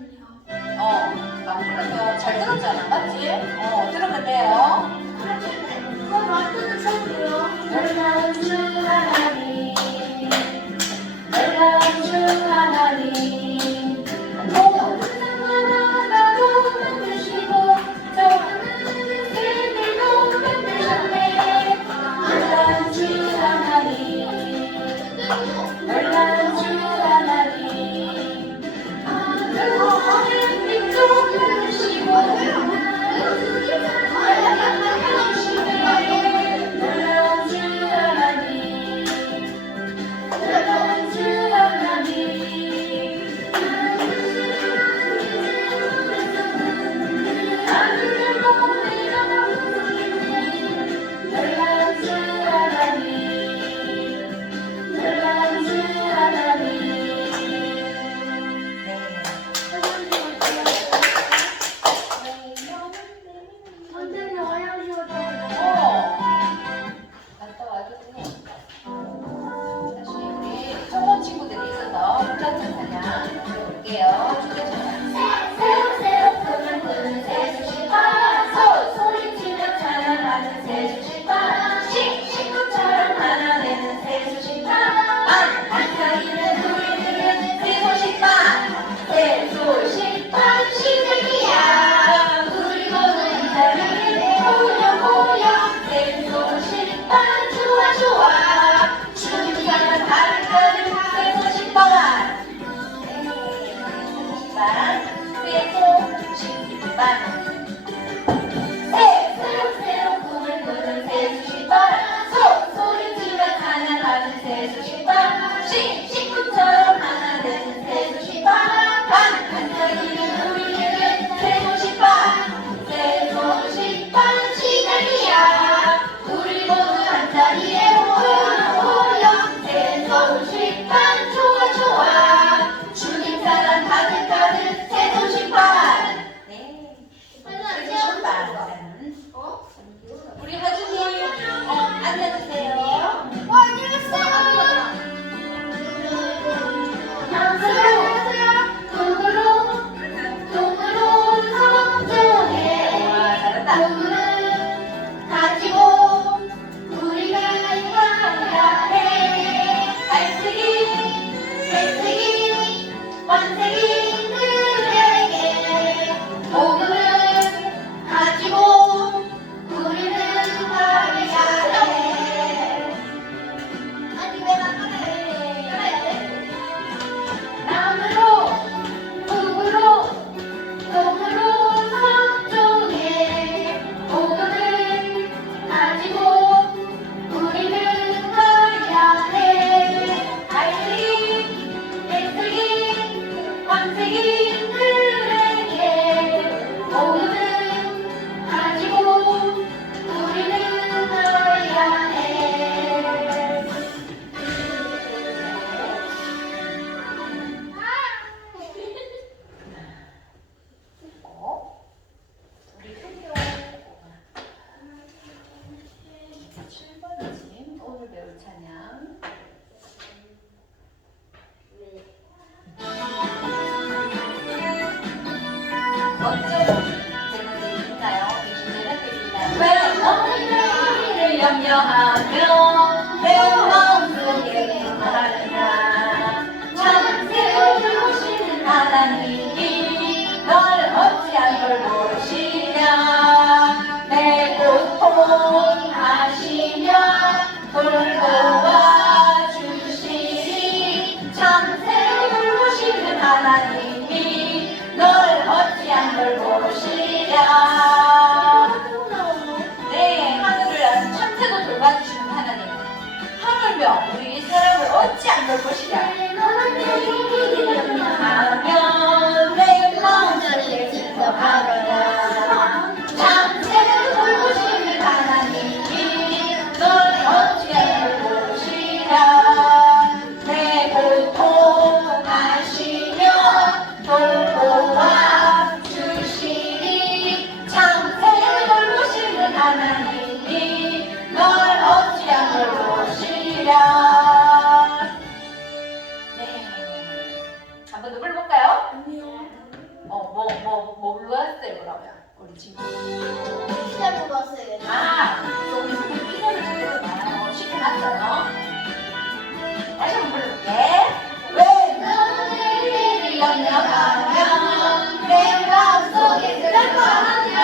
안 불러도 잘 들었잖아, 맞지? 들으면 돼요. 그럼 맞는 소리요. 놀라운 주 하나님, 놀라운 주 하나님, 모든 상황마다도 만드시고 저 하늘의 새들도 만드셨네. 놀라운 주 하나님, 놀라운 주 하나님, 하늘 빛도 만드시고 갔다 와주세요. 다시 우리 초보 친구들이 있어서 불렀던 찬양 볼게요. 주제 찬양. 새록새록 꿈을 꾸는 새수시파 소리치며 찬양하는 새수시파 식구처럼 나눠내는 새수시파 반짝이는 우리들은 새수시파 새수시파 시작이야 우리 모두 이 자리에 모여 새수시파 좋아 좋아 주님 사랑 가득하는 새수시파 새록새록 꿈을 꾸는 새수시파 소리치며 찬양하는 새수시파 식구처럼 하나 되는 새수시파 반짝이는 우리에게 새수시파 새수시파 시작이야 우리 모두 한자리에 모여 새수시파 좋아 좋아 주님 사랑 가득하는 새수시파 우리 하준이 앉아주세요. 동으로 성정해 잘한다. 동을 가지고 우리가 가야 해 갈색이 원색이들에게 복음을 가지고 우리는 가야 해 아니 왜 나가야 돼 남으로 북으로 동으로 서쪽에 복음을 가지고 우리는 가야 해 갈색이 백색이 황색이들에게 복음을 가지고 우리는 가야 해 우리 클리오 7번 집 오늘 배울 찬양. 먼저 제목이 있나요? 주제는 있나요? 왜 너희를 염려하며 내 마음속에 하느냐 참새를 보시는 하나님이 널 어찌한 걸 보시냐 내 고통 아시며 돌보아 주시니 참새를 보시는 하나님이 널 어찌한 걸 보시랴 네, 하늘을 참새도 돌봐주시는 하나님 하물며 우리 사람을 어찌한 걸 보시랴 하면 내 마음속에 슬퍼하느냐 참새를 돌보시는 하나님이 널 어찌한 걸 보시랴 내 고통 아시며 돌보아 주시니 참새를 돌보시는 하나님이 널 어찌한 걸 보시랴 뭘로 했어요 그러면? 우리 친구. 피자 먹었어요. 우리 친구 피자를 준비했나요? 시켜놨어요. 다시 한번 불러볼게. 왜? 너를 영영하면 내 마음속에 들어가면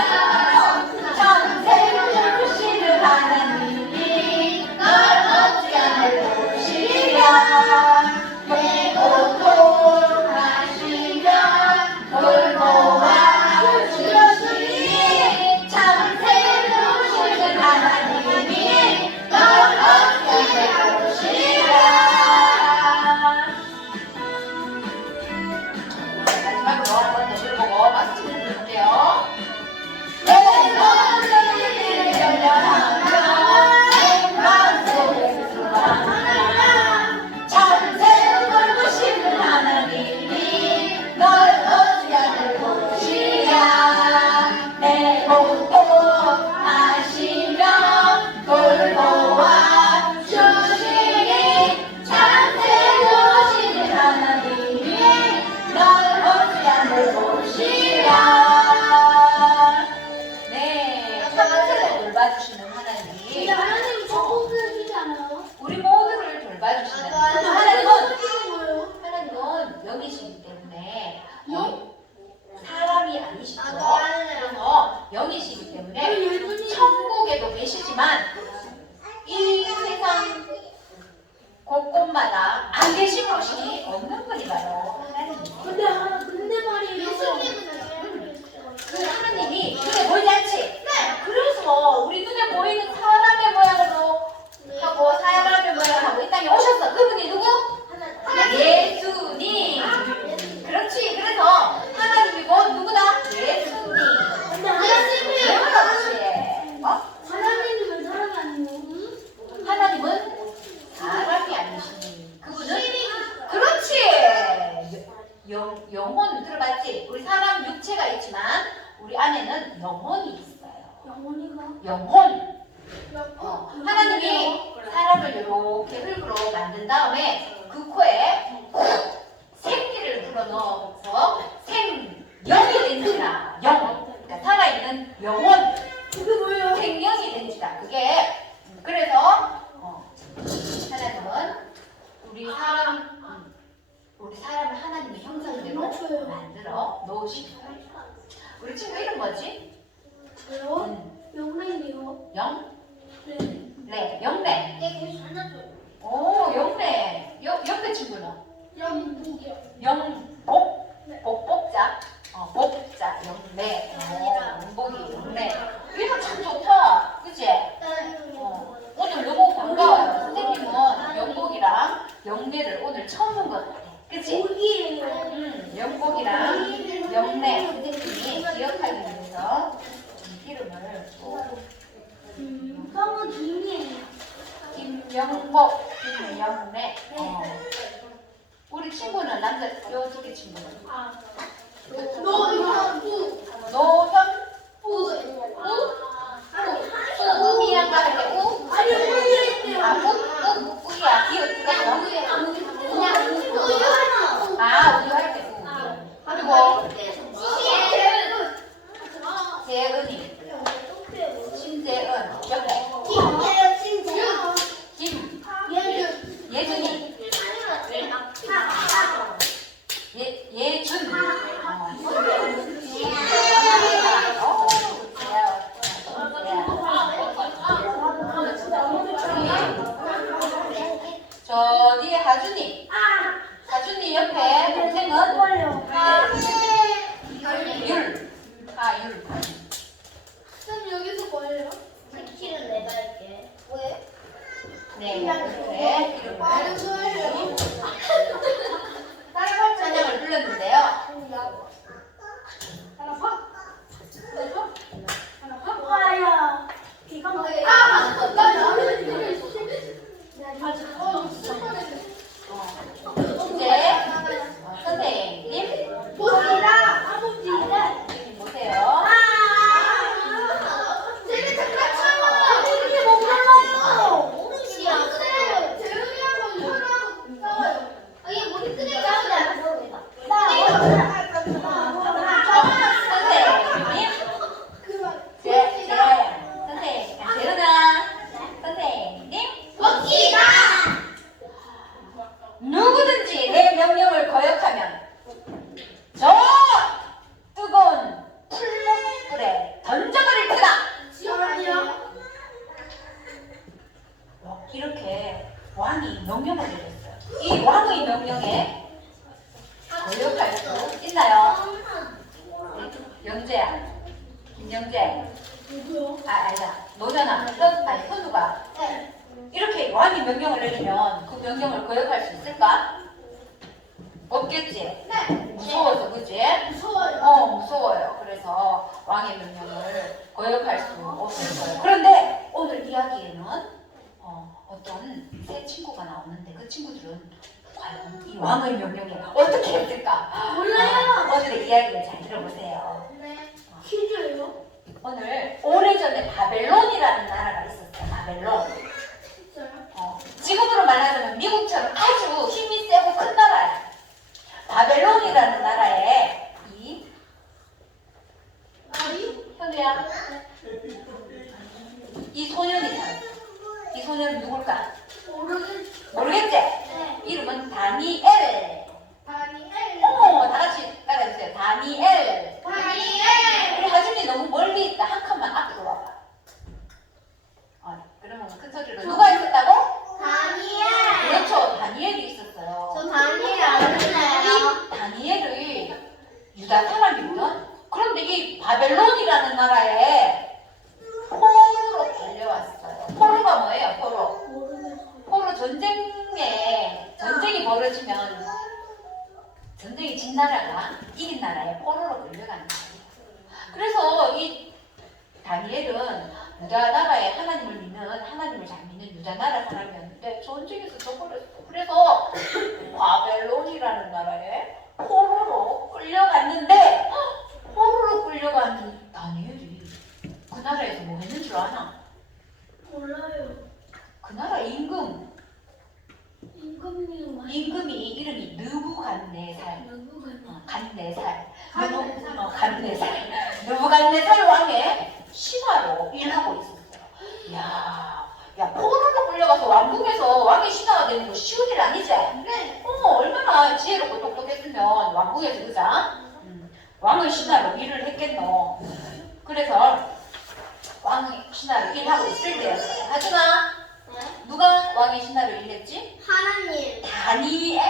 천세를 주시는 하나님이 널 어찌하늘 보시랴. 내 고통 하시며 돌보아 주시니 천세를 주시는 하나님이 널 어찌하늘 보시랴. 마지막으로 한번 더 불러보고 박수 치면서 부를게요. 내 너를 영영하면 내 마음속에 들어가면 천세를 돌보시는 하나님이 널 어찌하늘 보시랴. 내 고통 아시며 돌보아 주시니 천세를 보시는 하나님이 널 어찌하늘 보시랴. 네, 천세를 돌봐주시는 하나님, 하나님 천국을 주지 않아요? 우리 모두를 돌봐주시는 하나님은 영이시기 때문에 사람이 아니시죠. 그래서 영이시기 때문에 천국에도 계시지만 이 세상 곳곳마다 안 계신 곳이 없는 분이 바로 하나님이에요. 근데 말이에요. 그 하나님이 눈에 보이지 않지? 그래서 우리 눈에 보이는 사람의 모양으로 하고 사람의 모양하고 이 땅에 오셨어. 그분이 누구? 예수님. 그렇지. 그래서 하나님이고 누구다? 예수님. 그렇지. 하나님이 왜 사람이 아니에요? 하나님은 사람이 아니시니 그분은 그렇지. 영혼 들어봤지? 우리 사람 육체가 있지만 우리 안에는 영혼이 있어요. 영원히가? 영혼. 하나님이 사람을 이렇게 흙으로 만든 다음에 그 코에 생기를 불어넣어서 생명이 된지라. 영. 그러니까 살아있는 영혼. 그게 뭐예요? 생명이 된지라. 그게 그래서 하나님은 우리 사람을 하나님의 형상대로 만들어 놓으신 거예요. 우리 친구 이름 뭐지? 왜요? 영래인데요. 영? 네. 네, 영래. 계속 하나도. 오, 영래. 옆에 친구는? 영국이요. 영복? 네. 복복자? 복자, 영래. 영복이, 영래. 이거 참 좋다. 그치? 오늘 너무 반가워요. 선생님은 영복이랑 영래를 오늘 처음 본 것 같아. 그치? 고기예요. 영복이랑 영래 선생님이 기억하기 위해서 이름을 성은 김이에요. 김영복, 김영래. 우리 친구는 남자 요 두 개 친구는 노현, 우미양가 할 때 우? 아니 우유했대요. 우야. 이거 누가 그냥 우유 할 때 우. 그리고 재은이, 신재은, 옆에 예준이, 예준. 저 뒤에 하준이. 하준이 옆에 동생은 김영재. 누구요? 아니다. 노현아. 현우가. 네. 이렇게 왕이 명령을 내리면 그 명령을 거역할 수 있을까? 없겠지? 네. 무서워서, 그지? 무서워요. 무서워요. 그래서 왕의 명령을 거역할 수 없을 거예요. 그런데 오늘 이야기에는 어떤 새 친구가 나오는데 그 친구들은 과연 이 왕의 명령에 어떻게 했을까? 몰라요. 오늘의 이야기를 잘 들어보세요. 네. 퀴즈예요? 오늘 오래전에 바벨론이라는 나라가 있었어요. 바벨론. 진짜요? 지금으로 말하자면 미국처럼 아주 힘이 세고 큰 나라야. 바벨론이라는 나라에 이 아니? 현우야, 이 소년이 살았어. 이 소년은 누굴까? 모르겠지? 네. 이름은 다니엘. 다니엘. 다 같이 따라해주세요. 다니엘. 다니엘. 우리 하준이 너무 멀리 있다. 한 칸만 앞으로 와봐. 그러면 큰 소리로 누가 있었다고? 다니엘. 그렇죠. 다니엘이 있었어요. 저 다니엘 아는데요. 다니엘이 유다 사람이거든. 그런데 이 바벨론이라는 나라에 포로로 달려왔어요. 포로가 뭐예요? 포로 전쟁이 벌어지면 전쟁이 진 나라가 이긴 나라에 포로로 끌려가는 거예요. 그래서 이 다니엘은 유다 나라에 하나님을 믿는, 하나님을 잘 믿는 유다 나라 사람이었는데 전쟁에서 져버렸어. 그래서 바벨론이라는 나라에 포로로 끌려갔는데 포로로 끌려간 다니엘이 그 나라에서 뭐 했는 줄 아나? 몰라요. 그 나라 임금이 임금님 이름이 느부갓네살. 누구가? 간네살. 간네살. 느부갓네살 왕의 신하로 일하고 있었어요. 야, 포로로 끌려가서 왕궁에서 왕의 신하가 되는 거 쉬운 일 아니지? 네. 얼마나 지혜롭고 똑똑했으면 왕궁에서 그자? 왕의 신하로 일을 했겠노. 그래서 왕의 신하로 일하고 있을 때였어요. 하준아, 네. 누가 왕의 신하로 일했지? 하나님. 다니엘이.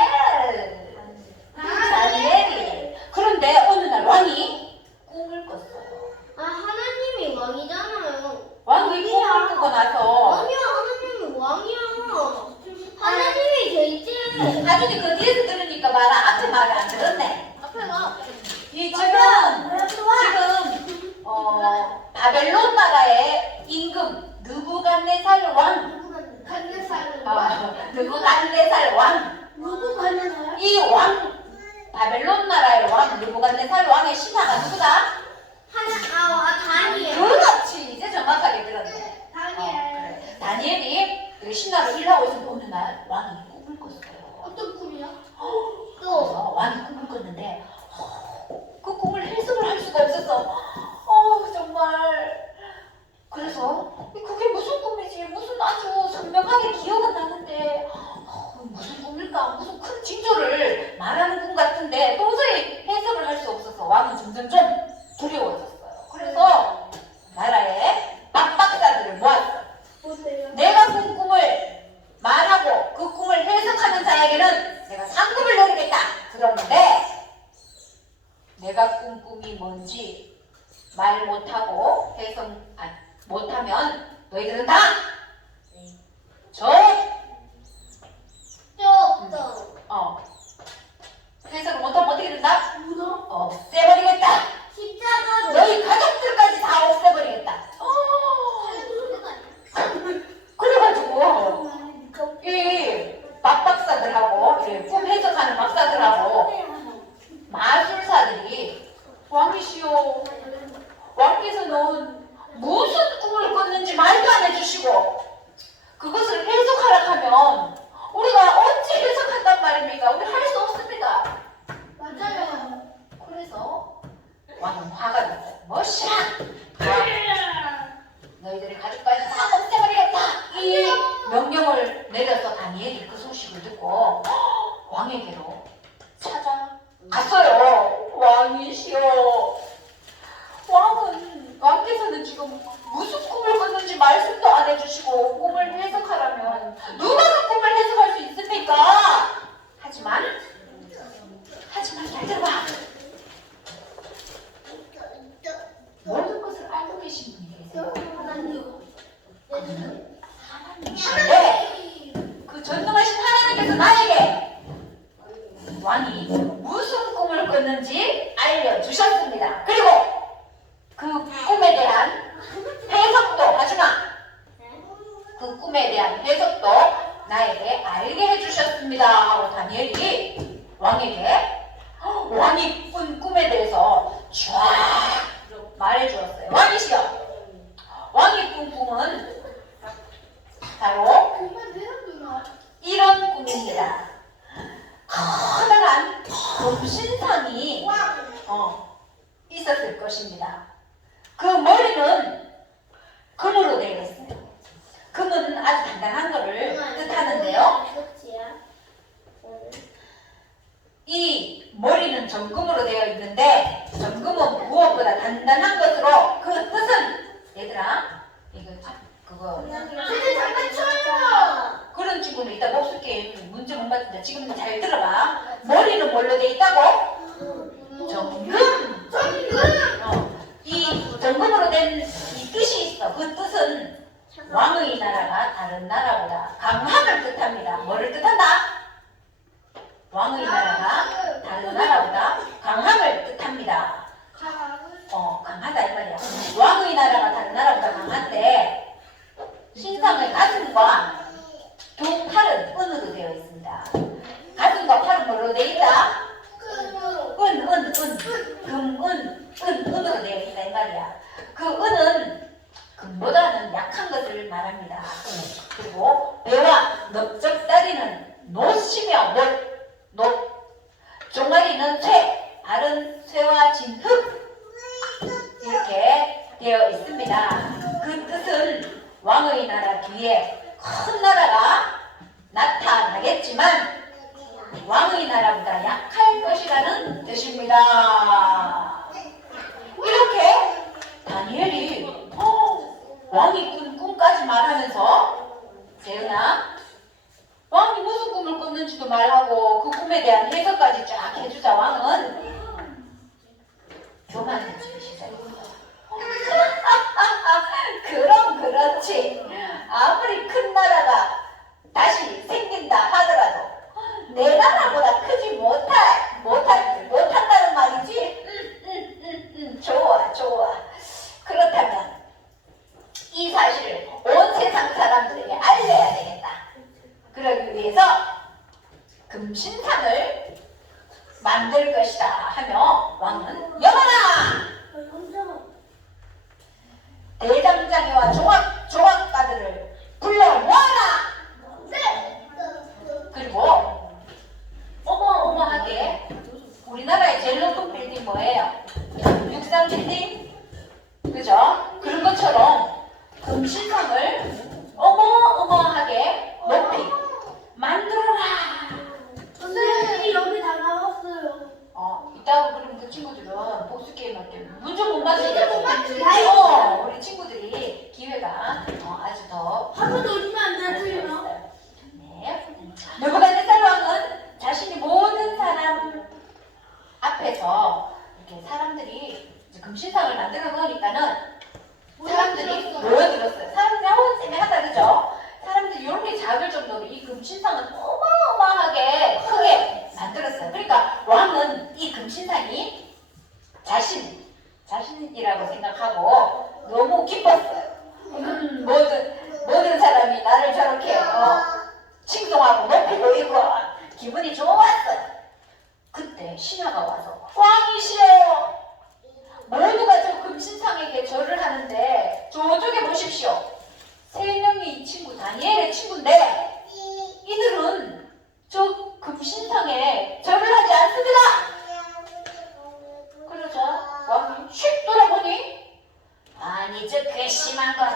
그런데 어느 날 왕이 꿈을 꿨어요. 아, 하나님이 왕이잖아요. 왕이 꿈을 꾸고 나서 아니야, 하나님이 왕이야. 하나님이 되지. 하준이 그 뒤에서 들으니까 말아. 앞에 말을 안 들었네. 앞에가. 이 지금 바벨론 나라의 임금 느부갓네살 왕. 느부갓네살 왕. 누구 가능해요? 이 왕, 바벨론 나라의 왕 느부갓네살 왕의 신하가 누구다? 다니엘. 그렇지. 이제 정확하게 들었네. 다니엘. 그래. 다니엘이 그 신하로 일하고 있었는데 어느 날 왕이 꿈을 꿨어요. 어떤 꿈이야? 그래서 왕이 꿈을 꿨는데 그 꿈을 해석을 할 수가 없었어. 정말. 그래서 그게 무슨 꿈이지? 무슨 아주 선명하게 기억은 나는데 무슨 꿈일까? 무슨 큰 징조를 말하는 꿈 같은데 도저히 해석을 할 수 없어서 왕은 점점점 두려워졌어요. 그래서 나라에 박박사들을 모았어. 보세요. 내가 꾼 꿈을 말하고 그 꿈을 해석하는 자에게는 내가 상금을 내리겠다. 그런데 내가 꾼 꿈이 뭔지 말 못하고 해석 못하면 너희들은 다 해석을 못하면 어떻게 된다? 없애버리겠다. 십자가로. 너희 가족들까지 다 없애버리겠다. 그래가지고 이 박박사들하고 꿈 해석하는 박사들하고 마술사들이 왕이시오, 왕께서는 무슨 꿈을 꿨는지 말도 안 해주시고 그것을 해석하라 하면 우리가 어찌 해석한단 말입니까? 우리 할 수 없습니다. 맞아요. 그래서 왕은 화가 났어요. 멋이야! 너희들의 가족까지 다 없애버리겠다! 이 명령을 내려서 다니엘이 그 소식을 듣고 왕에게로 찾아갔어요. 왕이시여, 왕께서는 지금 무슨 꿈을 꿨는지 말씀도 안 해주시고 꿈을 해석하라면 누가 그 꿈을 해석할 수 있습니까? 하지만 잘 들어봐. 모든 것을 계신 분이 계세요. 하나님. 네, 그 전능하신 하나님께서 나에게 왕이 무슨 꿈을 꿨는지 알려주셨습니다. 그리고 그 꿈에 대한 해석도 하지마. 그 꿈에 대한 해석도 나에게 알게 해주셨습니다 하고 다니엘이 왕에게 왕이 꾼 꿈에 대해서 쫙 말해주었어요. 왕이시여, 왕이 꾼 꿈은 바로 이런 꿈입니다. 커다란 금신상이 있었을 것입니다. 그 머리는 금으로 되어 있어요. 금은 아주 단단한 것을 뜻하는데요. 이 머리는 정금으로 되어 있는데 정금은 무엇보다 단단한 것으로 그 뜻은 얘들아 이거 그거 그런 친구는 이따 복수 게임 문제 못 맞춘다. 지금 잘 들어봐. 머리는 뭘로 되어 있다고? 정금. 이 정금으로 된 이 뜻이 있어. 그 뜻은 왕의 나라가 다른 나라보다 강함을 뜻합니다. 뭐를 뜻한다? 왕의 나라가 다른 나라보다 강함을 뜻합니다. 강하다 이 말이야. 왕의 나라가 다른 나라보다 강한데 신상의 가슴과 두 팔은 은으로 되어 있습니다. 가슴과 팔은 뭐로 되어 있다? 은으로 되어 있다 이 말이야. 그 은은 금보다는 약한 것을 말합니다. 그리고 배와 넓적다리는 노시며 놋, 종아리는 쇠, 발은 쇠와 진흙 이렇게 되어 있습니다. 그 뜻은 왕의 나라 뒤에 큰 나라가 나타나겠지만 왕의 나라보다 약할 것이라는 뜻입니다. 이렇게 다니엘이 왕이 꾼 꿈까지 말하면서 재은아 왕이 무슨 꿈을 꿨는지도 말하고 그 꿈에 대한 해석까지 쫙 해주자. 왕은 교만해지기 시작했어요. 그럼 그렇지. 아무리 큰 나라가 다시 생긴다 하더라도 내 나라보다 크지 못한다는 말이지. 좋아. 그렇다면 이 사실을 온 세상 사람들에게 알려야 되겠다. 그러기 위해서 금신상을 만들 것이다 하며 왕은 여봐라! 대장장이와 조각가들을 불러 모아라! 그리고 어마어마하게 우리나라의 제일 높은 빌딩 뭐예요? 63 빌딩? 그죠? 그런 것처럼 금신상을 어마어마하게 높이 만들어라! 선생님이 여기 다 나왔어요. 이따가 그러면 그 친구들은 복수 게임 할 때 문제 못 맞추게 문제 못 맞추게. 우리 친구들이 기회가 아주 더 한 번도 오시면 안 되죠. 네. 느부갓네살 왕은 자신이 모든 사람 앞에서 이렇게 사람들이 이제 금신상을 만들어 놓으니까는 사람들이 모여들었어요. 사람들이 쎄매하다 그죠? 사람들이 이렇게 작을 정도로 이 금신상은 어마어마하게 크게 만들었어요. 그러니까 왕은 이 금신상이 자신이라고 생각하고 너무 기뻤어요. 모든 사람이 나를 저렇게 칭송하고 높이 보이고 기분이 좋았어요. 그때 신하가 와서 왕이시여, 모두가 저 금신상에게 절을 하는데 저쪽에 보십시오. 3명이 이 친구 다니엘의 친구인데 이들은 저 금신상에 절을 하지 않습니다. 그러자 왕이 휙 돌아보니 아니 저 괘씸한 것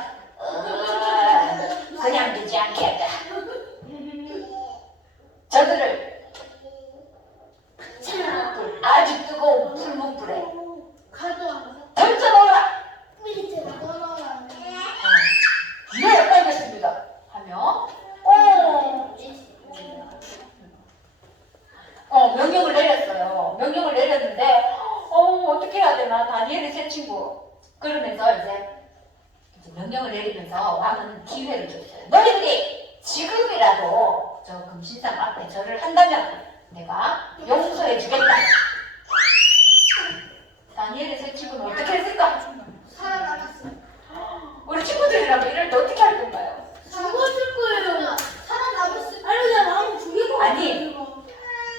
그냥 두지 않겠다. 저들을 아주 뜨거운 풀문불에 던져놓으라. 네, 알겠습니다. 하며 명령을 내렸어요. 명령을 내렸는데 어떻게 해야 되나 다니엘의 새 친구 그러면서 이제 이제 명령을 내리면서 왕은 기회를 줬어요. 너희들이 지금이라도 저 금신상 앞에 절을 한다면 내가 용서해 주겠다. 다니엘의 세 친구는 어떻게 했을까? 살아남았어요. 우리 친구들이라면 이럴 때 어떻게 할 건가요? 죽었을 거예요. 살아남았을 거예요. 아니 그냥 왕 죽이고. 아니,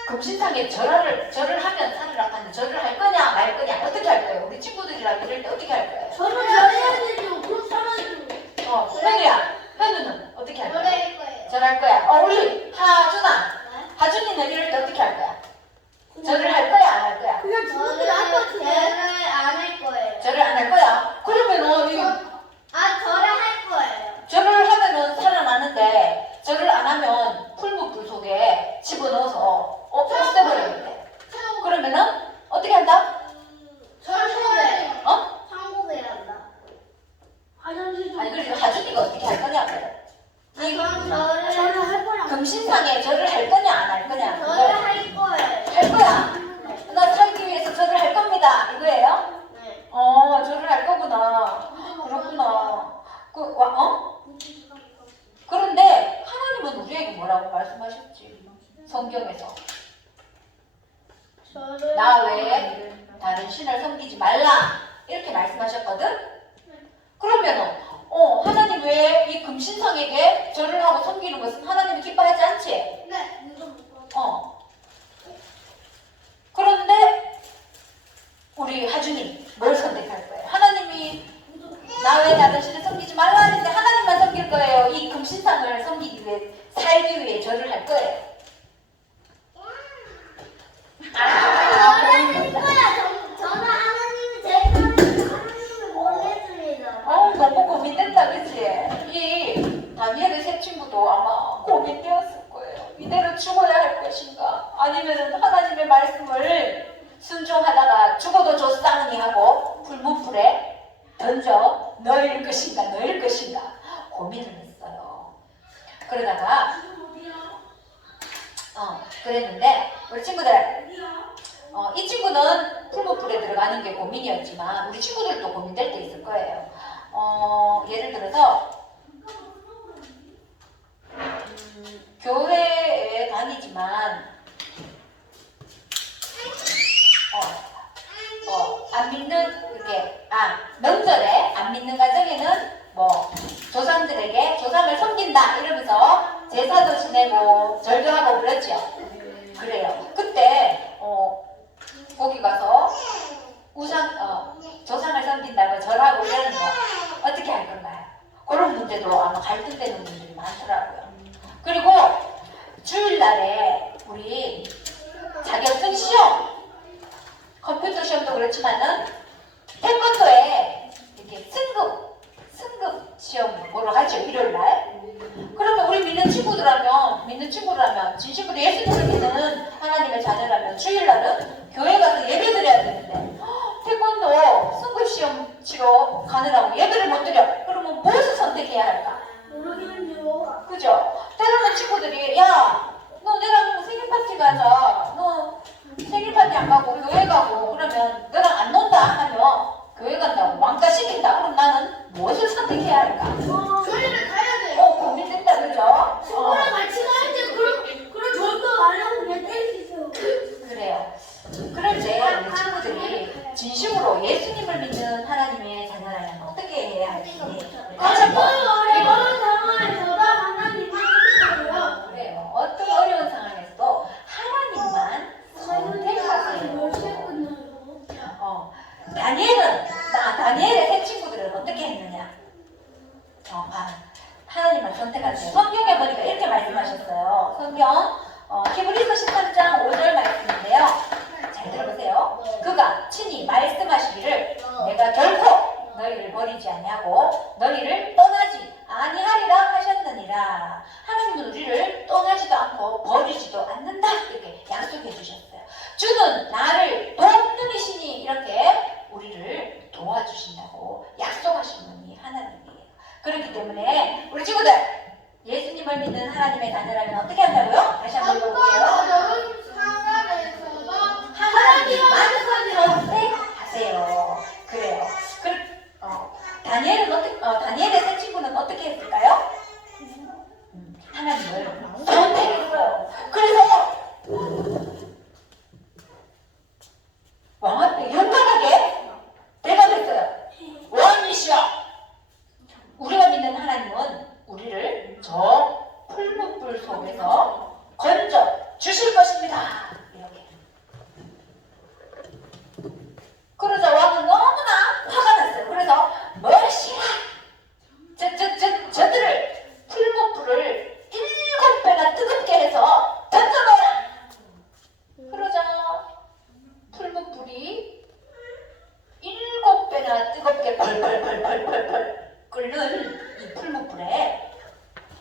금신상에 절을 하면 살으라 하는데 절을 할 거냐 말 거냐 어떻게 할 거예요? 우리 친구들이라면 이럴 때 어떻게 할 거예요? 저는 잘해야 되죠. 그럼 살아야죠. 현우야, 현우는 어떻게 할 거야? 노래할 거예요. 절할 거야. 우리 하준아, 하준이는 이럴 때 어떻게 할 거야? 절을 할 거야 안 할 거야? 그냥 죽는 게 나을 것 같은데. 저를 안 할 거예요. 절을 안 할 거야? 그러면은 저를 할 거예요. 절을 하면은 살아나는데 절을 안 하면 풀무불 속에 집어넣어서 없애버리겠대. 그러면은 어떻게 한다? 천국에. 어? 천국에 간다. 화장실 좀. 아니 그래서 하준이가 어떻게 할 거냐고요. 저를 할 거야. 금신상에 절을 할 거냐 안 할 거냐? 저를 할 거예요. 할 거야. 나 살기 위해서 절을 할 겁니다. 이거예요? 네. 절을 할 거구나. 그렇구나. 그런데 하나님은 우리에게 뭐라고 말씀하셨지? 성경에서 나 외에 다른 신을 섬기지 말라 이렇게 말씀하셨거든? 그러면은 하나님 외에 이 금신상에게 절을 하고 섬기는 것은 하나님이 기뻐하지 않지? 네. 그런데 우리 하준이 뭘 선택할 거예요? 하나님이 나 외에 다른 신을 섬기지 말라 하는데 하나님만 섬길 거예요. 이 금신상을 섬기기 위해 살기 위해 절을 할 거예요. 저는 하나님이 제 하나님을 원했습니다. 너무 고민된다, 그치? 이 다니엘의 세 친구도 아마 고민되었을 거예요. 이대로 죽어야 할 것인가? 아니면 하나님의 말씀을 순종하다가 죽어도 좋사오니 하고 불문불에 던져 넣을 것인가 고민을 했어요. 그러다가 그랬는데 우리 친구들 이 친구는 풀무불에 들어가는 게 고민이었지만 우리 친구들도 고민될 때 있을 거예요. 예를 들어서 교회에 다니지만 안 믿는 이렇게 명절에 안 믿는 가정에는 뭐 조상들에게 조상을 섬긴다 이러면서 제사도 지내고 절도 하고 그렇죠. 그래요. 그때 거기 가서 조상을 섬긴다고 절하고 이러는 거 어떻게 할 건가요? 그런 문제도 아마 갈등되는 분들이 많더라고요. 그리고 주일날에 우리 자격증 시험 컴퓨터 시험도 그렇지만은 태권도에 이렇게 승급 시험 보러 가죠, 일요일날. 그러면 우리 믿는 친구라면 진심으로 예수님을 믿는 하나님의 자녀라면 주일날은 교회 가서 예배 드려야 되는데 태권도 승급 시험 치러 가느라고 예배를 못 드려. 그러면 무엇을 선택해야 할까? 모르겠는데요. 그죠? 때로는 친구들이 야, 너 내랑 생일 파티 가자. 너 생일 파티 안 가고 교회 가고 그러면 너랑 안 논다 하면 교회 간다고 왕따 시킨다. 그럼 나는 무엇을 선택해야 할까? 교회를 가야 돼요. 고민된다, 그죠? 친구랑 같이 가야 돼. 그럼 저도 가려고 그냥 뗄수 있어요. 그래요. 그럴 때 우리 친구들이 진심으로 예수님을 믿는 하나님의 자녀라면 어떻게 해야 할지 같이 한번 어려운 상황에서도 하나님만 믿어요. 그래요. 어떤 어려운 상황에서도 하나님만 선택하세요. 다니엘의 세 친구들은 어떻게 했느냐? 하나님만 선택하세요. 성경에 보니까 이렇게 말씀하셨어요. 성경 히브리서 13장 5절 말씀인데요. 잘 들어보세요. 그가 친히 말씀하시기를 내가 결코 너희를 버리지 아니하고 너희를 떠나지 아니하리라 하셨느니라. 하나님은 우리를 떠나지도 않고 버리지도 않는다 이렇게 약속해 주셨어요. 주는 나를 돕는 이시니 이렇게 우리를 도와주신다고 약속하신 분이 하나님이에요. 그렇기 때문에 우리 친구들 예수님을 믿는 하나님의 자녀라면 어떻게 한다고요? 다시 한번 읽어볼게요. 하나님만 선택하세요. 그래요. 다니엘은 이렇게 펄펄펄펄펄펄 끓는 이 풀무불에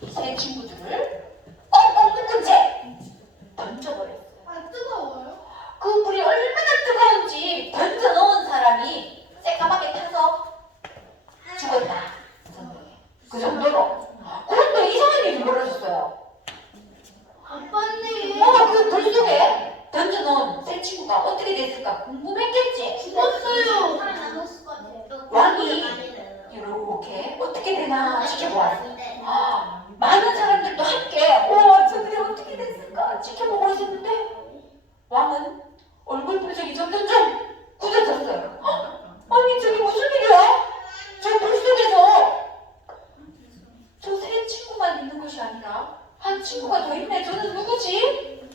이 세 친구들을 꽁꽁 묶은 채 던져버렸어요. 아, 뜨거워요? 그 불이 얼마나 뜨거운지 던져놓은 사람이 새까맣게 타서 죽었다. 그 정도로. 그런데 이상한 일이 벌어졌어요. 아빠님. 그 불 속에 던져놓은 새 친구가 어떻게 됐을까 궁금했겠지. 죽었어요. 왕이 이렇게 어떻게 되나 지켜보았어요. 많은 사람들도 함께 저들이 어떻게 됐을까 지켜보고 있었는데 왕은 얼굴 표정이 점점점 굳어졌어요. 아니 저게 무슨 일이야? 저 불 속에서 저 세 친구만 있는 것이 아니라 한 친구가 더 있네. 저는 누구지?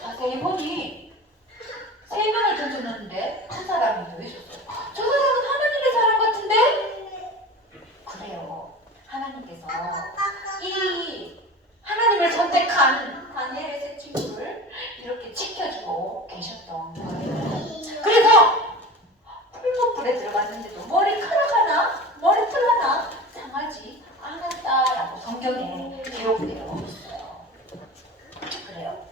자세히 보니 세 명을 던져놨는데 한 사람이 더 있었어요. 저 사람은 하나님의 사람 같은데? 그래요. 하나님께서 이 하나님을 선택한 다니엘의 세 친구를 이렇게 지켜주고 계셨던 거예요. 그래서 풀무불에 들어갔는데도 머리카락 하나, 머리털 하나 상하지 않았다라고 성경에 기록되어 있어요. 그래요.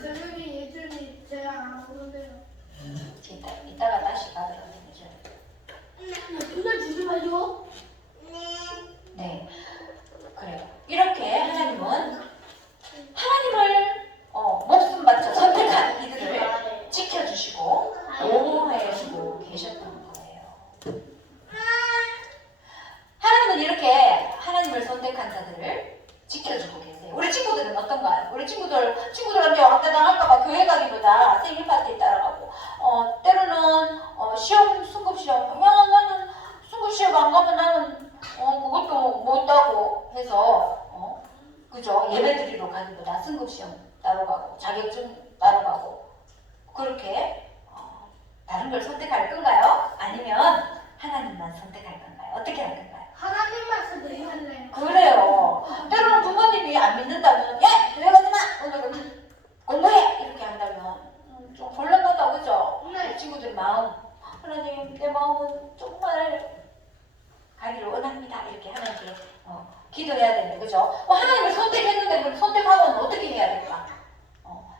저녁에 예전에 제가 안 오는데요. 이따가 다시 받으러 되죠. 그날 주지 마요. 네, 그래요. 이렇게 하나님을 목숨 바쳐 선택한 이들을 지켜주시고 보호해주고 계셨던 거예요. 하나님은 이렇게 하나님을 선택한 자들을 지켜주고 계세요. 우리 친구들은 어떤가요? 우리 친구들한테 왕따 당할까봐 교회 가기보다 생일 파티에 따라가고, 때로는 승급 시험, 나는 승급 시험 안 가면 나는 그것도 못 따고 해서 그죠? 예배 드리러 가기보다 승급 시험 따러 가고 자격증 따러 가고 그렇게 다른 걸 선택할 건가요? 아니면 하나님만 선택할 건가요? 어떻게 할 건가요? 하나님만 선택할래요. 그래요. 때로는 부모님이 안 믿는다면 교회 가지 마! 오늘은 공부해! 이렇게 한다면 좀 곤란하다 그죠? 네. 우리 친구들 마음 하나님 내 마음은 정말 가기를 원합니다. 이렇게 하나님께 기도해야 되는데 그죠? 하나님을 선택했는데 그럼 선택하고는 어떻게 해야 될까?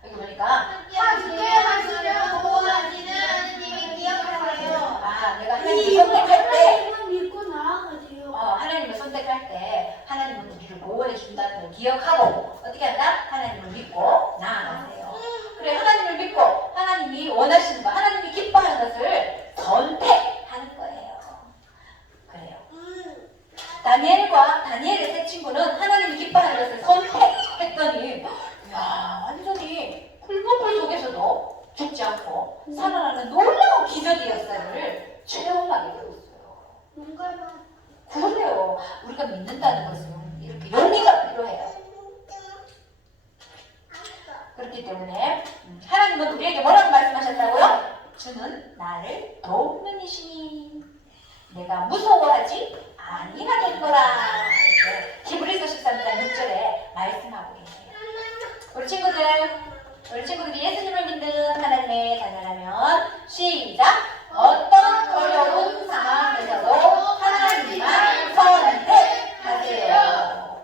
여기 보니까 함께 하시려 보호하시는 하나님이 기억하세요. 내가 하나님을 선택할 때 하나님을 믿고 나아가세요. 하나님을 선택할 때 하나님은 우리를 보호해 준다는 걸 기억하고 어떻게 한다? 하나님을 믿고 나아가세요. 그래 하나님을 믿고 하나님이 원하시는 거 하나님이 기뻐하는 것을 선택하는 거예요. 그래요. 다니엘의 세 친구는 하나님이 기뻐하는 것을 선택했더니 완전히 풀무불 속에서도 죽지 않고 살아나는 놀라운 기적의 역사를 체험하게 되었어요. 뭔가요? 그래요. 우리가 믿는다는 것은 이렇게 용기가 필요해요. 그렇기 때문에 하나님은 우리에게 뭐라고 말씀하셨다고요? 주는 나를 돕는 이시니 내가 무서워하지 아니하겠노라. 이렇게 히브리서 13장 6절에 말씀하고 계세요. 우리 친구들이 예수님을 믿는 하나님의 자녀라면 시작! 어떤 어려운 상황에서도 하나님만 선택하세요.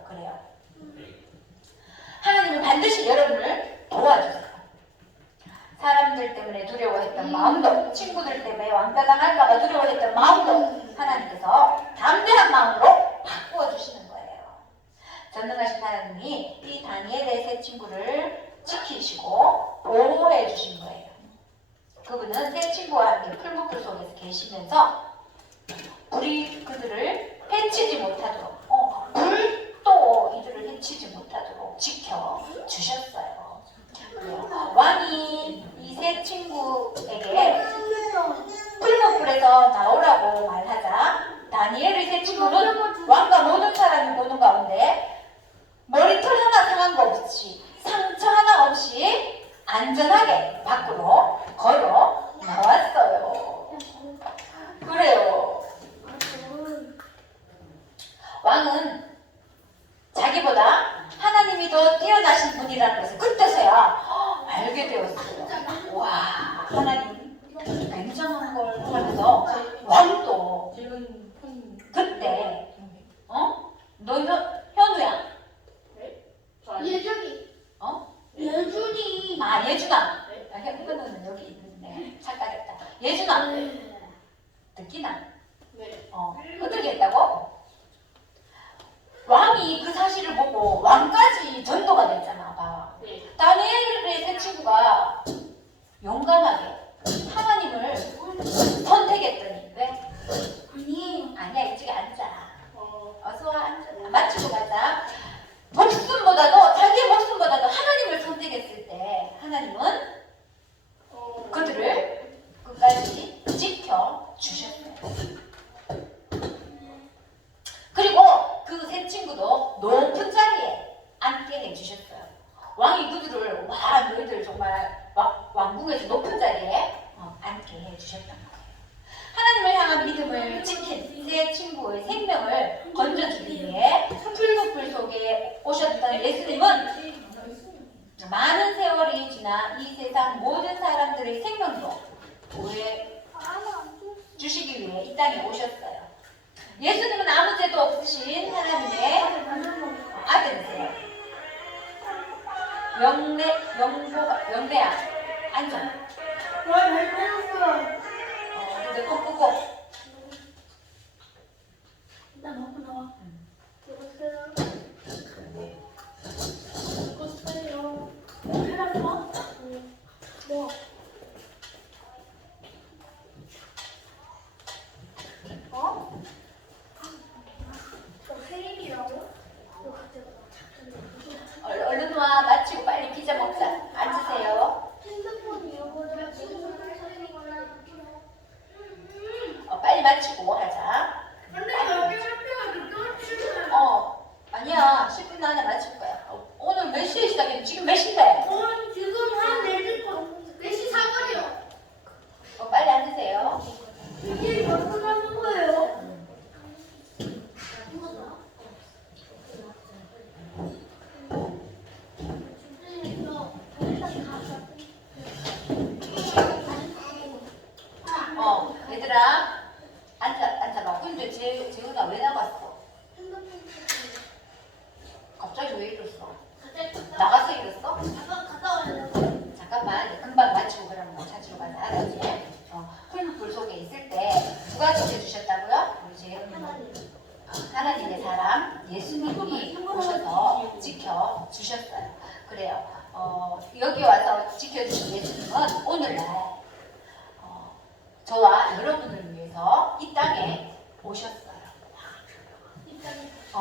그래요. 하나님은 반드시 여러분을 도와주세요. 사람들 때문에 두려워했던 마음도, 친구들 때문에 왕따당할까봐 두려워했던 마음도 하나님께서 담대한 마음으로 바꾸어 주시는 거예요. 전능하신 하나님이 이 다니엘의 세 친구를 지키시고 보호해 주신 거예요. 그분은 세 친구와 함께 풀무불 속에서 계시면서 불이 그들을 해치지 못하도록 불도 이들을 해치지 못하도록 지켜주셨어요. 왕이 이 세 친구에게 풀무불에서 나오라고 말하자 다니엘의 세 친구는 왕과 모든 사람이 보는 가운데 머리털 하나 상한 거 없이 상처 하나 없이 안전하게 밖으로 걸어 나왔어요. 그래요. 왕은 자기보다 하나님이 더 뛰어나신 분이라는 것을 그때서야 알게 되었어요. 와, 하나님 굉장한 걸 하면서 왕도 질문 그때 너 현우야? 예준이. 어? 예준이. 아 예준아. 현우는 여기 있는데 착각했다. 예준아 듣기나? 네. 어떻게 했다고? 왕이 그 사실을 보고 왕까지 전도가 됐잖아. 봐. 네. 다니엘의 세 친구가 용감하게 하나님을 선택했더니 왜? 아니. 아니야 이쪽에 앉아. 어, 어서 와 앉아. 마치고 가자. 목숨보다도 자기 목숨보다도 하나님을 선택했을 때 하나님은 그들을 끝까지 지켜 주셨어요. 그리고 그 세 친구도 높은 자리에 앉게 해주셨어요. 왕이 그들을 와 너희들 정말 왕궁에서 높은 자리에 앉게 해주셨던 거예요. 하나님을 향한 믿음을 지킨 세 친구의 생명을 건져주기 위해 풀무불 속에 오셨던 예수님은 많은 세월이 지나 이 세상 모든 사람들의 생명도 구해 주시기 위해 이 땅에 오셨어요. 예수님은 아무 죄도 없으신 하나님의 아들이세요. 영래야 앉아. 잘 배웠어. 근데 꼭 끄고. 나 먹고 나와. 여보세요. 여보세요. 해봤어? 뭐? 어? 너 생일이라고? 너 그때 얼른 와. 마치고 빨리 피자 먹자. 앉으세요. 핸드폰 잃어버려. 빨리 마치고 하자. 근데 여기 학교가 늦게 아니야. 10분 안에 마칠 거야. 오늘 몇 시에 시작했지? 지금 몇 시인데? 지금 한 4시 4분이요. 빨리 앉으세요. 이게 몇분 하는 거예요? 얘들아. 앉아봐. 근데 재훈아 왜 나갔어? 갑자기 왜 이랬어? 나가서 이랬어? 갔다 와야 돼. 잠깐만. 금방 마치고 그러면 찾으러 가자. 알았지? 풀무불 속에 있을 때 누가 지켜주셨다고요? 우리 재훈이. 하나님의 사람 예수님이 오셔서 지켜주셨어요. 그래요. 여기 와서 지켜주신 예수님은 오늘날 저와 여러분을 위해서 이 땅에 오셨어요.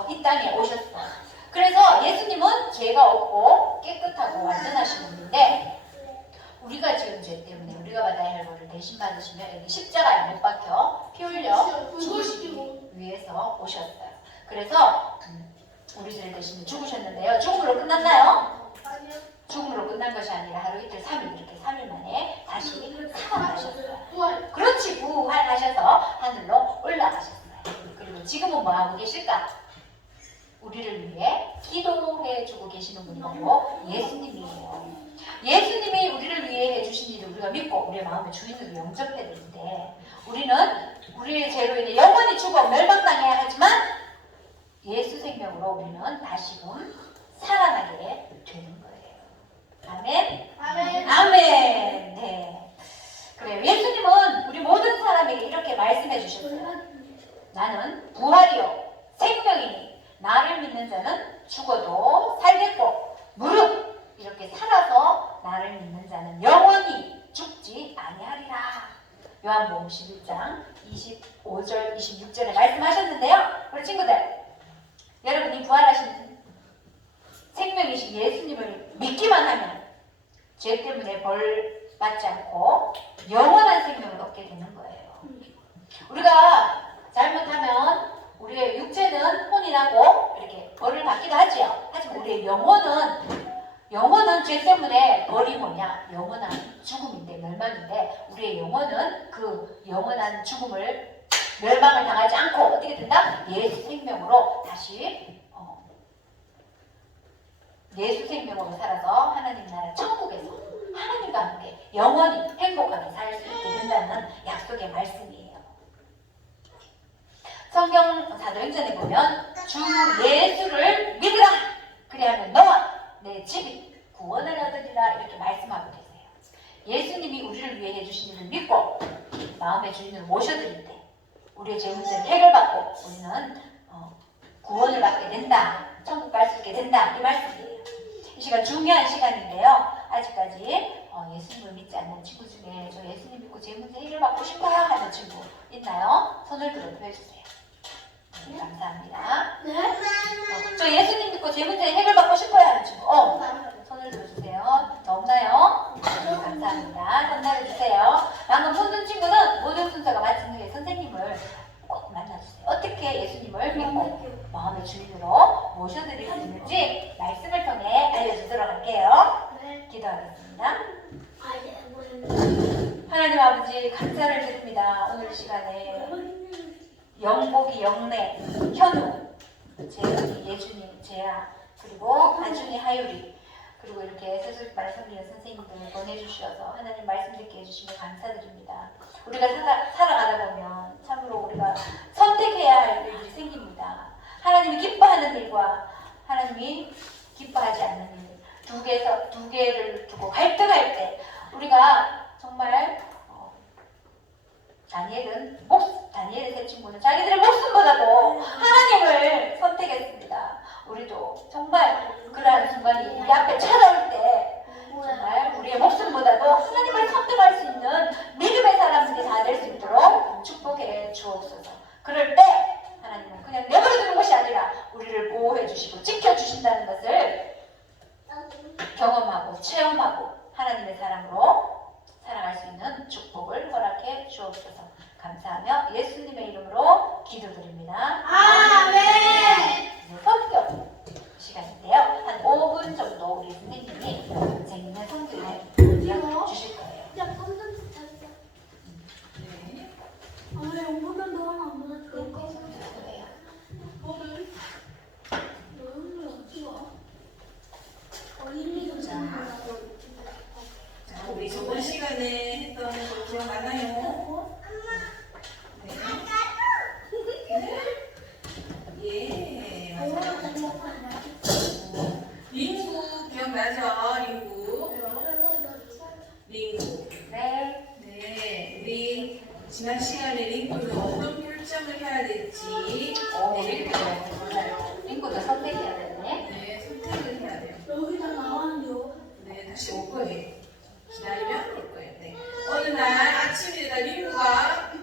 이 땅에 오셨어요. 그래서 예수님은 죄가 없고 깨끗하고 완전하신 분인데 우리가 지은 죄 때문에 우리가 받아야 할 벌을 대신 받으시면 여기 십자가에 못 박혀 피 흘려 죽으시기 위해서 오셨어요. 그래서 우리 죄 대신 죽으셨는데요. 죽음으로 끝났나요? 죽음으로 끝난 것이 아니라 하루 이틀 3일 이렇게 3일 만에 다시 살아나셨어요. 그렇지. 부활하셔서 하늘로 올라가셨어요. 그리고 지금은 뭐하고 계실까? 우리를 위해 기도해주고 계시는 분이 바로 예수님이에요. 예수님이 우리를 위해 해주신 일을 우리가 믿고 우리의 마음의 주인으로 영접해야 되는데 우리는 우리의 죄로 인해 영원히 죽어 멸망당해야 하지만 예수 생명으로 우리는 다시금 살아나게 되는 거예요. 아멘? 아멘. 아멘. 네. 그래요. 예수님은 우리 모든 사람에게 이렇게 말씀해 주셨어요. 나는 부활이요 생명이니 나를 믿는 자는 죽어도 살겠고 무릇 이렇게 살아서 나를 믿는 자는 영원히 죽지 아니하리라. 요한복음 11장 25절 26절에 말씀하셨는데요. 우리 친구들 여러분이 부활하신 생명이신 예수님을 믿기만 하면 죄 때문에 벌 받지 않고 영원한 생명을 얻게 되는 거예요. 우리가 잘못하면 우리의 육체는 혼인하고 이렇게 벌을 받기도 하지요. 하지만 우리의 영혼은 죄 때문에 벌이 뭐냐? 영원한 죽음인데 멸망인데 우리의 영혼은 그 영원한 죽음을 멸망을 당하지 않고 어떻게 된다? 예수 생명으로 다시 예수 생명으로 살아서 하나님 나라 천국에서 하나님과 함께 영원히 행복하게 살 수 있게 된다는 약속의 말씀이에요. 성경 사도행전에 보면 주 예수를 믿으라 그리하면 너와 내 집이 구원을 얻으리라 이렇게 말씀하고 계세요. 예수님이 우리를 위해 해주신 일을 믿고 마음의 주인을 모셔드릴 때 우리의 죄 문제를 해결받고 우리는 구원을 받게 된다. 천국 갈 수 있게 된다. 이 말씀이에요. 이 시간 중요한 시간인데요. 아직까지 예수님을 믿지 않는 친구 중에 저 예수님 믿고 제 문제 해결받고 싶어요 하는 친구 있나요? 손을 들어 보여주세요. 네, 감사합니다. 저 예수님 믿고 제 문제 해결받고 싶어요 하는 친구. 손을 들어주세요. 저 없나요? 네, 감사합니다. 손 내려주세요. 방금 손 든 친구는 모든 순서가 마친 후에 선생님을 꼭 만나주세요. 어떻게 예수님을 믿고 마음의 주인으로 모셔드릴 수 있는지 말씀을 통해 알려주도록 할게요. 기도하겠습니다. 하나님 아버지 감사를 드립니다. 오늘 이 시간에 영복이, 영래, 현우, 재은이, 예준이, 재아, 그리고 안준이, 하율이, 그리고 이렇게 세술발 섬기는 선생님들을 보내주셔서 하나님 말씀 듣게 해주시면 감사드립니다. 우리가 살아가다 보면 참으로 우리가 선택해야 할 일들이 생깁니다. 하나님이 기뻐하는 일과 하나님이 기뻐하지 않는 일, 두 개를 두고 갈등할 때 우리가 정말 다니엘의 세 친구는 자기들의 목숨보다도 하나님을 선택했습니다. 우리도 정말 그러한 순간이 우리 앞에 찾아올 때 정말 우리의 목숨보다도 하나님을 선택할 수 있는 믿음의 사람들이 다 될 수 있도록 축복해 주옵소서. 그럴 때 하나님은 그냥 내버려두는 것이 아니라 우리를 보호해 주시고 지켜주신다는 것을 경험하고 체험하고 하나님의 사람으로 살아갈 수 있는 축복을 허락해 주옵소서. 감사하며 예수님의 이름으로 기도드립니다. 아멘. 성경 시간인데요. 한 5분 정도 우리 선생님이 재밌는 성경을 주실 거예요. 자, 우리 저번 시간에 했던 거 기억나나요? 예, 맞아요. 링구 기억나죠? 링구. 네. 우리 지난 시간에 링구는 어떤 결정을 해야 될지 링크도 선택해야 되네. 네, 선택을 해야 돼요. 여기다 나왔는데요. 네, 다시 올 거예요. 기다리면 올 거예요. 네. 어느 날 아침에 링구가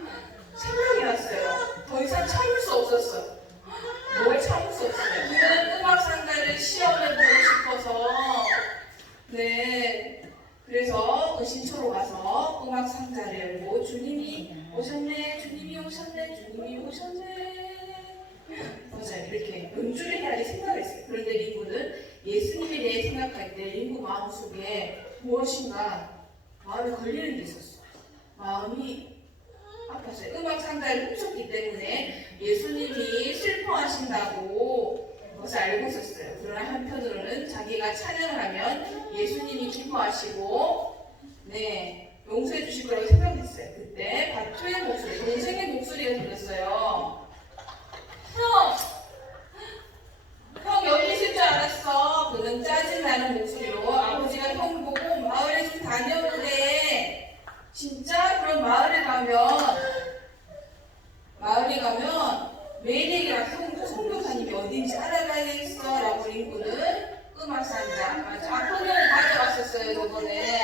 생각이 났어요. 더 이상 참을 수 없었어요. 뭘 참을 수 없어요. 그는 음악 상가를 시험해보고 싶어서 네, 그래서 의심초로 가서 음악 상자를 열고 주님이 오셨네, 주님이 오셨네, 주님이 오셨네. 맞아요. 이렇게 연주를 해야지 생각을 했어요. 그런데 링구는 예수님에 대해 생각할 때 링구 마음속에 무엇인가 마음에 걸리는 게 있었어요. 마음이 아팠어요. 음악 상자를 훔쳤기 때문에 예수님이 슬퍼하신다고 그것을 알고 있었어요. 그러나 한편으로는 자기가 찬양을 하면 예수님이 기뻐하시고 용서해 주실 거라고 생각했어요. 그때 바투의 목소리, 동생의 목소리가 들렸어요. 형 여기 있을 줄 알았어. 그는 짜증나는 목소리로 아버지가 형 보고 마을에 좀 다녀오래. 진짜? 그럼 마을에 가면 매일 얘기랑 선교사님이 어딘지 알아가야겠어 라고 링구는 음악 상자 악보를 가져갔었어요 저번에.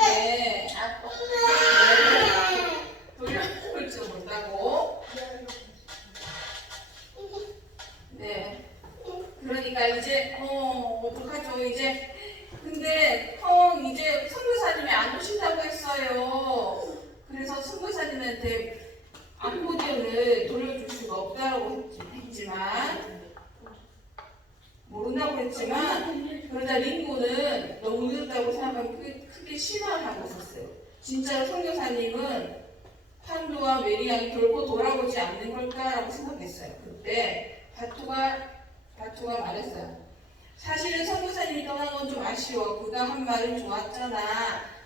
네. 돌려볼 줄 못하고. 네. 그러니까 이제 어떡하죠 이제. 근데 이제 선교사님이 안 오신다고 했어요. 그래서 선교사님한테 아코디언을 돌려줄 수가 없다고 했지만 모른다고 했지만 그러다 링고는 너무 늦었다고 생각하고 크게 실망을 하고 있었어요. 진짜로 선교사님은 판도와 메리양이 결코 돌아오지 않는 걸까라고 생각했어요. 그때 바투가 말했어요. 사실은 선교사님이 떠난 건 좀 아쉬워. 그가 한 말은 좋았잖아.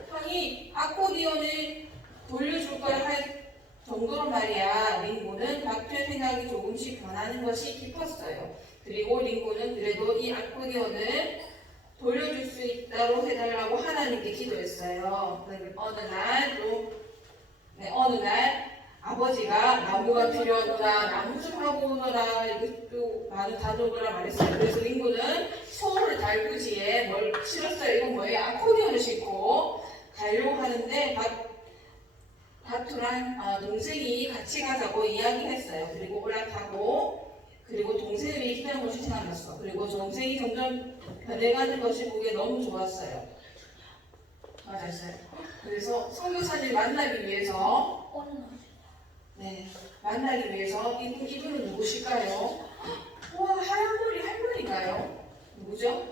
형이 아코디언을 돌려줄 거라 할 정도로 말이야. 링고는 박투의 생각이 조금씩 변하는 것이 깊었어요. 그리고 링고는 그래도 이 아코디언을 돌려줄 수 있도록 해달라고 하나님께 기도했어요. 어느 날 아버지가 나무가 필요하구나, 나무 좀 하고 오너라, 이것도 많은 단어구나 말했어요. 그래서 링고는 소를 달구지에 뭘 실었어요. 이건 뭐예요? 아코디언을 싣고 가려고 하는데 바투랑 동생이 같이 가자고 이야기했어요. 그리고 올라타고, 그리고 동생을 얘기하는 것이 생각났어. 그리고 동생이 점점 변해가는 것이 보기에 너무 좋았어요. 맞았어요. 그래서 선교사님 만나기 위해서 만나기 위해서 이분은 누구실까요? 우와, 하얀 머리 할머니인가요? 누구죠?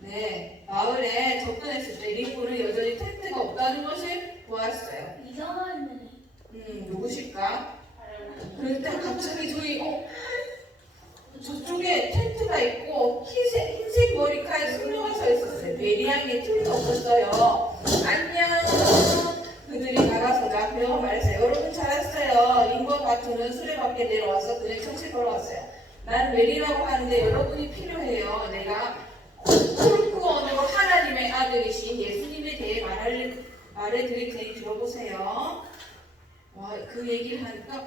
네, 마을에 접근했을 때 링고는 여전히 텐트가 없다는 것을 보았어요. 이상하네. 누구실까? 그럴 때 갑자기 저쪽에 텐트가 있고 흰색 머리카락에 소녀가 서 있었어요. 메리양의 틀도 없었어요. 안녕. 그들이 다가서자 그녀가 말했어요. 여러분 잘 왔어요. 링과 바투는 수레밖에 내려와서 그네 청실 걸어왔어요. 난 메리라고 하는데 여러분이 필요해요. 내가 코르크 언어로 하나님의 아들이신 예수님에 대해 말을 드릴 테니 들어보세요. 와, 그 얘기를 하니까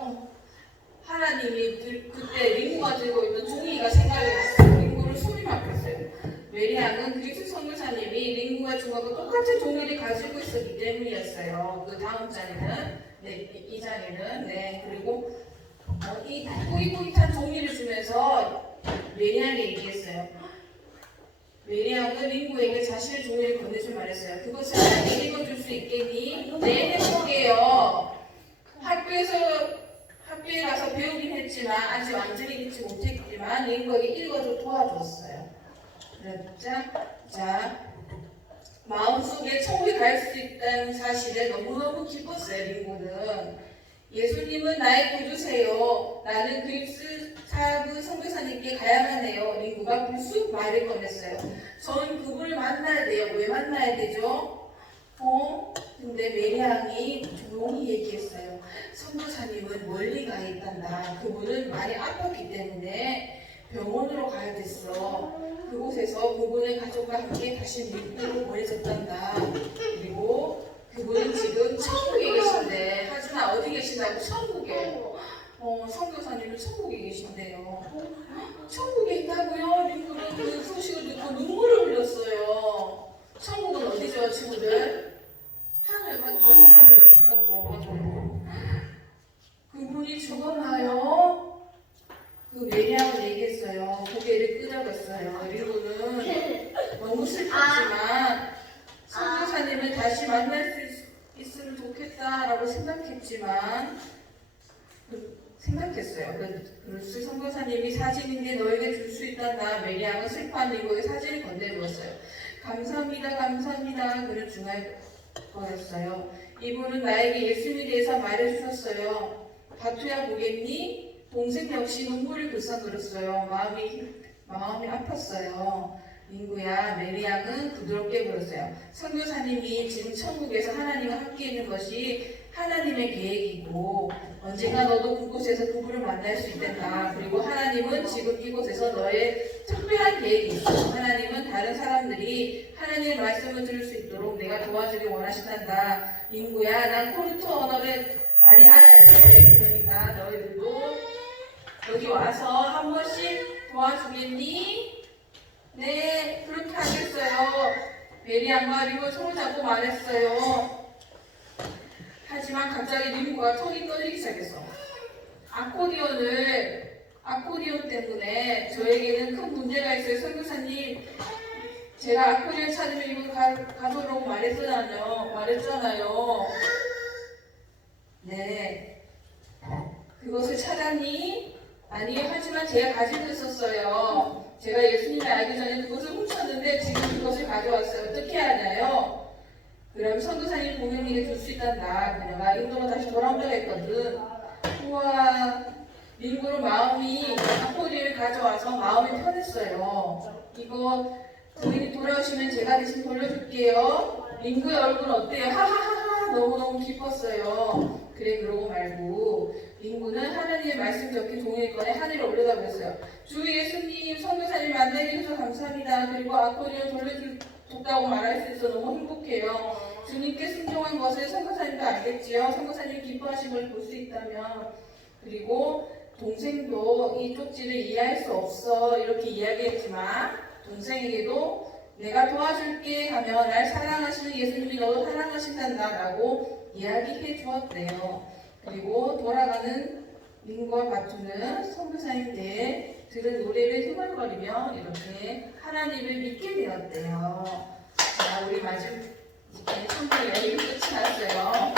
하나님이 그때 링고가 들고 있던 종이가 생각이 났어요. 링고를 손이 바뀌었어요. 메리양은 그리스 선교사님이 링고가 준 것과 똑같은 종이를 가지고 있었기 때문이었어요. 그 다음 장에는 이 장에는 그리고 이 꼬깃꼬깃한 종이를 주면서 메리양에게 얘기했어요. 메리양은 링고에게 자신의 종이를 건네줄 말했어요. 그것을 나에게 읽어줄 수 있겠니? 네, 해볼게요. 학교에 가서 배우긴 했지만 아직 완전히 읽지 못했지만 링고에게 읽어줘 도와줬어요. 자, 마음속에 천국에 갈 수 있다는 사실에 너무너무 기뻤어요. 링고는 예수님은 나의 구주세요. 나는 그리스 사그 선교사님께 가야만 해요. 링고가 불쑥 말을 꺼냈어요. 저는 그분을 만나야 돼요. 왜 만나야 되죠? 근데 메리양이 조용히 얘기했어요. 선교사님은 멀리 가 있단다. 그분은 많이 아팠기 때문에 병원으로 가야 됐어. 그곳에서 그분의 가족과 함께 다시 미국으로 보내졌단다. 그리고 그분은 지금 천국에 계신데, 하지만 어디 계신다고? 천국에. 선교사님은 천국에 계신대요. 천국에 있다고요? 링고는 그 소식을 듣고 눈물을 흘렸어요. 천국은 어디죠, 친구들? 하늘 맞죠? 하늘 맞죠? 그분이 죽었나요? 그 메리양은 얘기했어요. 고개를 끄덕였어요. 링고는 너무 슬펐지만 선교사님을 다시 만날 수 있으면 좋겠다라고 생각했어요. 그래서 선교사님이 사진인데 너에게 줄 수 있단다. 메리양은 슬퍼한 링고에게 사진을 건네주었어요. 감사합니다. 그는 중얼거렸어요. 이분은 나에게 예수님에 대해서 말해주셨어요. 바투야 보겠니? 동생 역시 눈물을 글썽거렸어요. 마음이 아팠어요. 링고야, 메리양은 부드럽게 물었어요. 선교사님이 지금 천국에서 하나님과 함께 있는 것이 하나님의 계획이고 언젠가 너도 그곳에서 그분을 만날 수 있단다. 그리고 하나님은 지금 이곳에서 너의 특별한 계획이 있어. 하나님은 다른 사람들이 하나님의 말씀을 들을 수 있도록 내가 도와주길 원하신단다. 링고야, 난 코르트 언어를 많이 알아야 돼. 그러니까 너희들도 여기 와서 한 번씩 도와주겠니? 네, 그렇게 하겠어요. 메리양과 링고 손을 잡고 말했어요. 하지만 갑자기 링고가 턱이 떨리기 시작했어. 아코디온 때문에 저에게는 큰 문제가 있어요. 선교사님, 제가 아코디온 찾으면 이거 가져오라고 말했잖아요. 네. 그것을 찾았니? 아니요. 하지만 제가 가지고 있었어요. 제가 예수님을 알기 전에 그것을 훔쳤는데 지금 그것을 가져왔어요. 어떻게 하나요? 그럼 선교사님 보경에게 줄 수 있단다. 그녀가 인도로 다시 돌아온다고 했거든. 우와, 링고는 마음이 닭고기를 가져와서 마음이 편했어요. 이거 부인이 돌아오시면 제가 대신 돌려줄게요. 링고의 얼굴 어때요? 하하하하 너무너무 기뻤어요. 그래 그러고 말고 링고는 하나님의 말씀 적힌 종이를 꺼내 하늘에 올려다보았어요. 주 예수님 선교사님 만나게 해주셔서 감사합니다. 그리고 아코니를 돌려줬다고 말할 수 있어 너무 행복해요. 주님께 순종한 것을 선교사님도 알겠지요. 선교사님이 기뻐하신 걸 볼 수 있다면. 그리고 동생도 이 쪽지를 이해할 수 없어 이렇게 이야기했지만 동생에게도 내가 도와줄게 하며 날 사랑하시는 예수님이 너도 사랑하신단다 라고 이야기해 주었대요. 그리고 돌아가는 링과 바투는 선교사님 때 들은 노래를 흥얼거리며 이렇게 하나님을 믿게 되었대요. 자, 우리 마지막 이제 선교 여행이 끝이 났어요.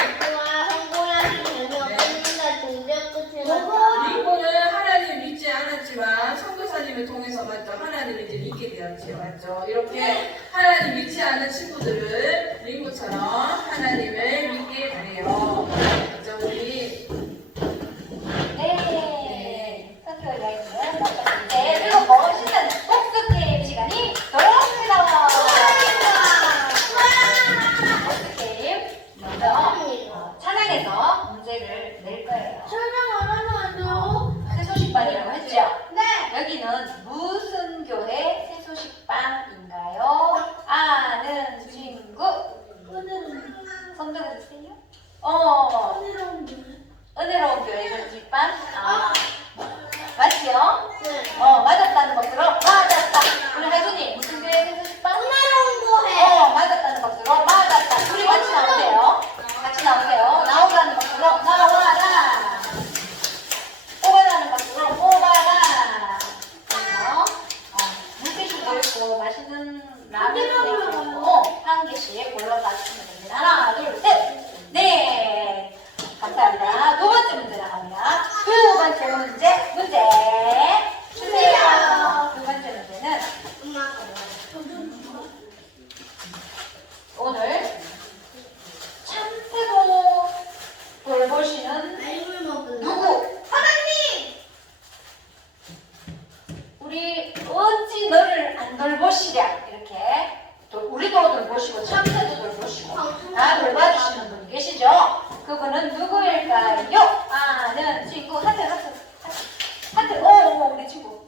링고는 하나님을 믿지 않았지만 선교사님을 통해서 맞죠? 하나님을 이제 믿게 되었지요. 맞죠? 이렇게 하나님 믿지 않은 친구들을 링고처럼 하나님을 믿게 돼요. 그죠? 우리 네. 선교 여행은 네, 그리고 멋있는 복수 게임 시간이 돌아왔습니다. 복수 게임 먼저 찬양에서 문제를 낼 거예요. 새소식반이라고 했죠? 네. 여기는 무슨 교회 새소식반인가요? 아는 친구 손 들어주세요. 은혜로운 교회 새소식반. 맞지요? 맞았다는 것으로 맞았다. 우리 하준이 무슨 교회 새소식반? 맞았다는 것으로 맞았다. 우리 같이 나오세요. 같이 나오세요. 나오라는 것으로 나와라. 뽑아라는 것으로 뽑아라. 그래서 물티슈도 있고 맛있는 라면도 있고 한 개씩 골라가시면 됩니다. 하나, 둘, 셋. 네. 감사합니다. 두 번째 문제 나갑니다. 두 번째 문제 주세요. 두 번째 문제는 오늘 참새도 돌보시는 누구? 우리 어찌 너를 안 돌보시랴 이렇게 우리도 돌보시고 참새도 돌보시고 다 돌봐주시는 분이 계시죠? 그분은 누구일까요? 아는 친구 하트 우리 친구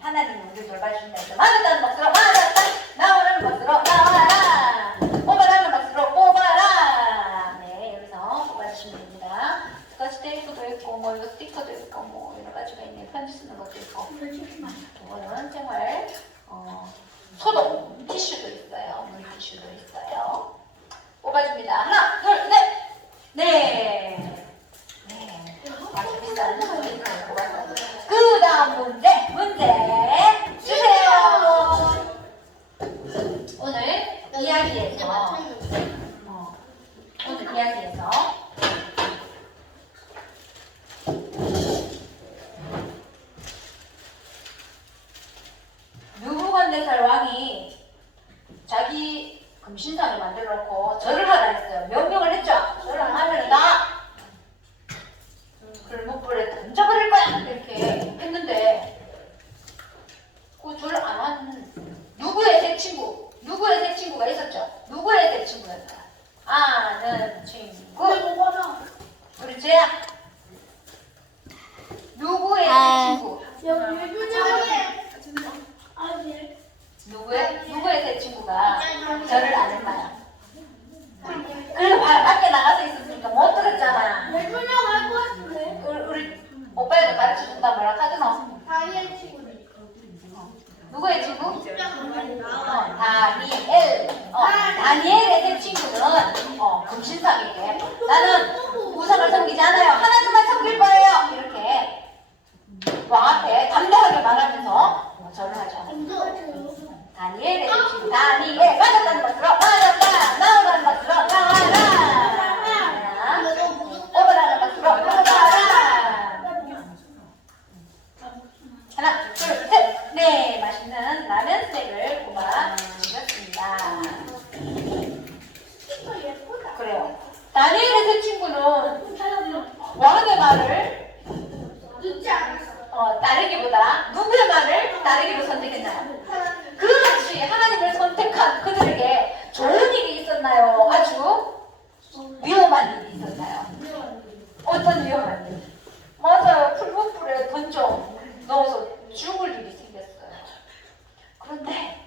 하나님 우리를 돌봐주신다 해서 맞았다는 박수로 맞았다 나오라는 박수로 나와라 뽑아라는 박수로 뽑아라. 네, 여기서 뽑아주시면 됩니다. 스카치 테이프도 있고 뭐 이거 스티커도 있고 뭐 여러 가지가 있네요. 편지 쓰는 것도 있고 이거는 정말 소독 티슈도 있어요. 물티슈도 있어요. 뽑아줍니다. 하나, 둘, 넷. 네. 아주 비싼 소리를 뽑아서. 그 다음 문제 주세요. 오늘 이야기에서 느부갓네살 왕이 자기 금신상을 만들어 놓고 절을 하라 했어요. 명령을 했죠. 절을 안 하면 나 글무불에 던져버릴 거야 이렇게 했는데 그 절을 안 한 누구의 새 친구가 있었죠. 누구의 새 친구였어요? 아는 친구 우리 쟤야 누구의 새 친구? 누구의 새 친구가 절을 안 했나요? 그래도 밖에 나가서 있었으니까 못 들었잖아. 우리 오빠가 가르쳐준다 뭐라 하더나? 누구의 친구? 다니엘. 다니엘의 새 친구는 금신상에게 나는 우상을 섬기지 않아요. 하나님만 섬길 거예요. 이렇게 왕 앞에 담대하게 말하면서 절을 하죠. 다니엘의 친구 다니엘 맞았다는 것으로 맞았다 나오라는 것으로 나와라 뽑으라는 것으로 뽑아라. 하나 둘셋네 맛있는 라면 스낵을 뽑아 주셨습니다. 그래요. 다니엘의 새 친구는 왕의 말을 듣지 않았어. 따르기보다 누구의 말을 따르기로 선택했나요? 그렇지. 하나님을 선택한 그들에게 좋은 일이 있었나요? 아주 위험한 일이 있었나요? 어떤 위험한 일? 맞아요. 풀무불에 던져 넣어서 죽을 일이 생겼어요. 그런데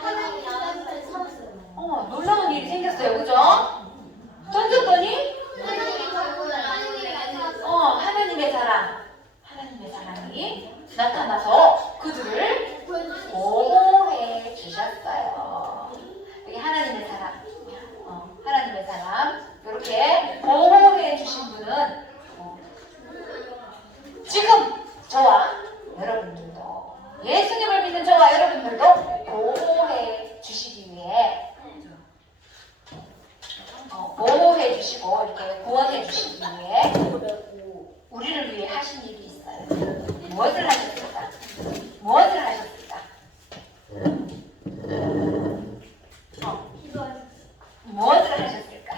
하나님 나한테 살았어요. 놀라운 일이 생겼어요. 그죠? 던졌더니 하나님의 사랑이 나타나서 그들을 보호해 주셨어요. 여기 하나님의 사람 이렇게 보호해 주신 분은 지금 저와 여러분들도 예수님을 믿는 저와 여러분들도 보호해 주시기 위해 보호해 주시고 이렇게 구원해 주시기 위해 우리를 위해 하신 일이 있어요. 무엇을 하셨을까? 무엇을 하셨을까? 무엇을 하셨을까?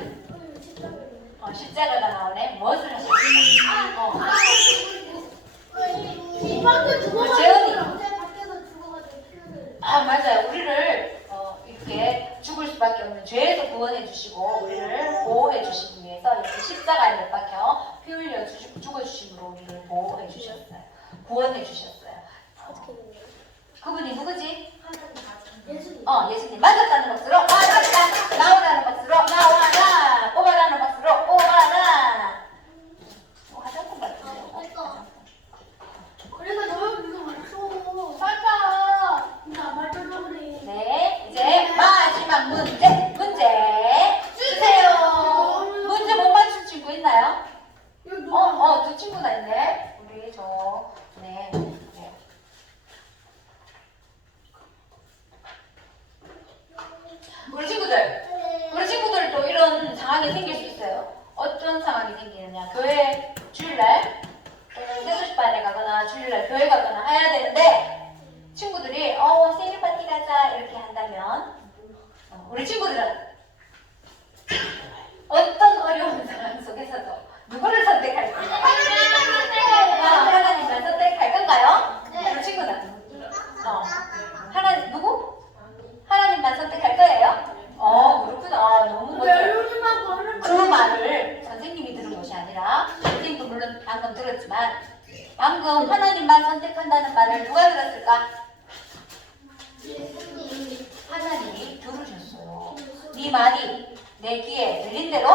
십자가가 나오네. 무엇을 하셨을까? 맞아요. 우리를 이렇게 죽을 수밖에 없는 죄에서 구원해 주시고 우리를 보호해 주시기 위해서 이렇게 십자가에 못 박혀 피 흘려 죽어 주심으로 우리를 보호해 주셨어요. 구원해 주셨어요. 그분이 누구지? 예수님. 맞았다는 것으로 맞았다. 나오라는 것으로 나와라. 뽑아라는 것으로 뽑아라. 화장품 같은데. 그래서 너 이거 맞춰. 맞아. 나 맞춰서 그래. 네, 이제 마지막 문제 주세요. 문제 못 맞춘 친구 있나요? 두 친구나 있네. 우리 네. 우리 친구들도 이런 상황이 생길 수 있어요. 어떤 상황이 생기느냐? 교회 주일날 또는 세수시반에 가거나 주일날 교회 가거나 해야 되는데 친구들이 생일 파티 가자 이렇게 한다면 우리 친구들은 어떤 어려운 상황 속에서도 누구를 선택할까요? 하나님만 선택할 건가요? 우리 친구는 하나님 누구? 하나님만 선택할 거예요? 그렇구나. 너무 멋져요. 그 말을 선생님이 들은 것이 아니라 선생님도 물론 방금 들었지만 방금 하나님만 선택한다는 말을 누가 들었을까? 하나님이 들으셨어요. 네 말이 내 귀에 들린 대로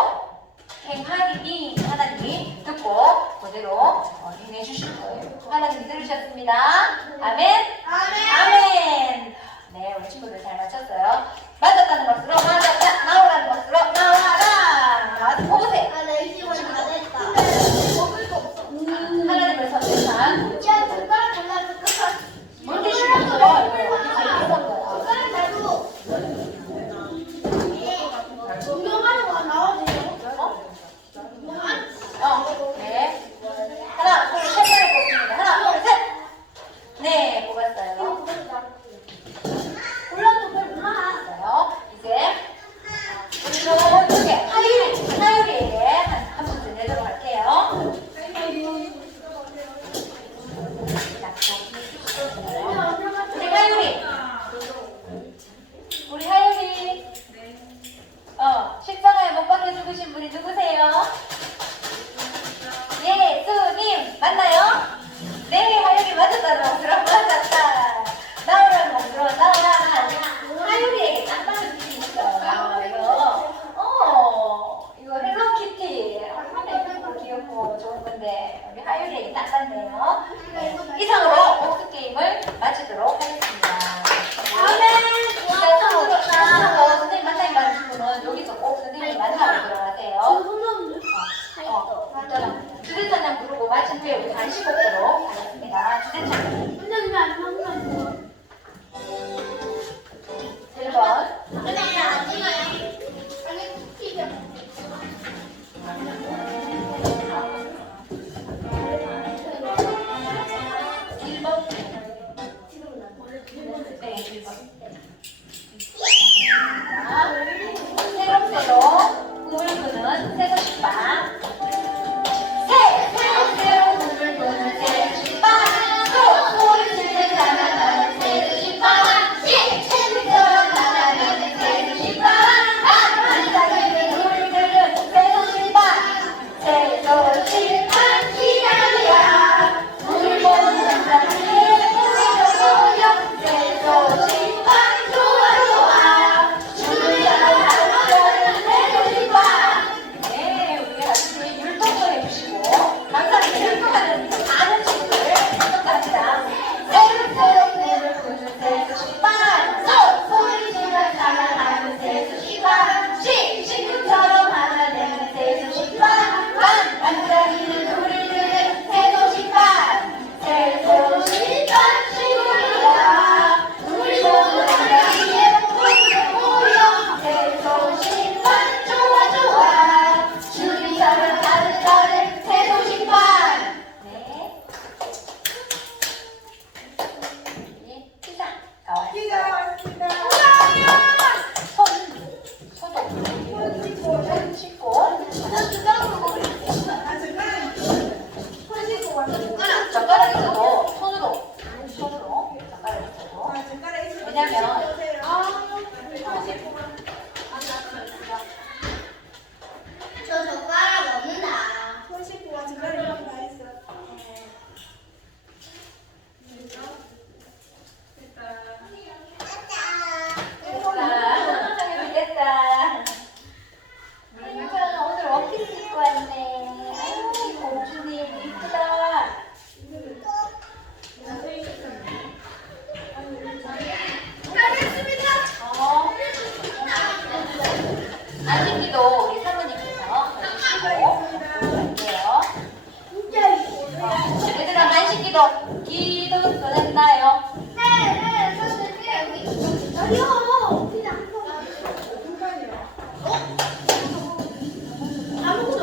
행하리니 하나님이 듣고 그대로 행해 주실 거예요. 하나님이 들으셨습니다. 아멘. 아멘. 네, 우리 친구들 잘 맞췄어요. 맞았다는 것으로 맞았다. 나오라는 것으로 나와라. 나와서 보세요. 하나님을 선택한 물리시면서 네. 하나, 둘, 셋 뽑습니다. 하나, 둘, 셋. 네, 뽑았어요. 이제 우리 쪽에 하율이에게 한 문제 내도록 할게요. 우리 하율이 십자가에 못 박혀 죽으신 분이 누구세요? 예수님 맞나요? 네, 하율이 맞았다는 것으로 맞았다. 나오라는 것으로 나오라. 하율이에게 깜빡이 있어요. 이거 헬로키티 얼마나 예쁘고 귀엽고 좋은 건데 우리 하율이에게 딱 맞네요. 네, 이상으로 복수 게임을 마치도록 하겠습니다. 선생님 만나기 많은 분은 여기서 꼭 선생님 만나고 들어가세요. 일단 주대찬양 부르고 마친 후에 우리 간식 먹도록 하겠습니다. 주대찬양 1번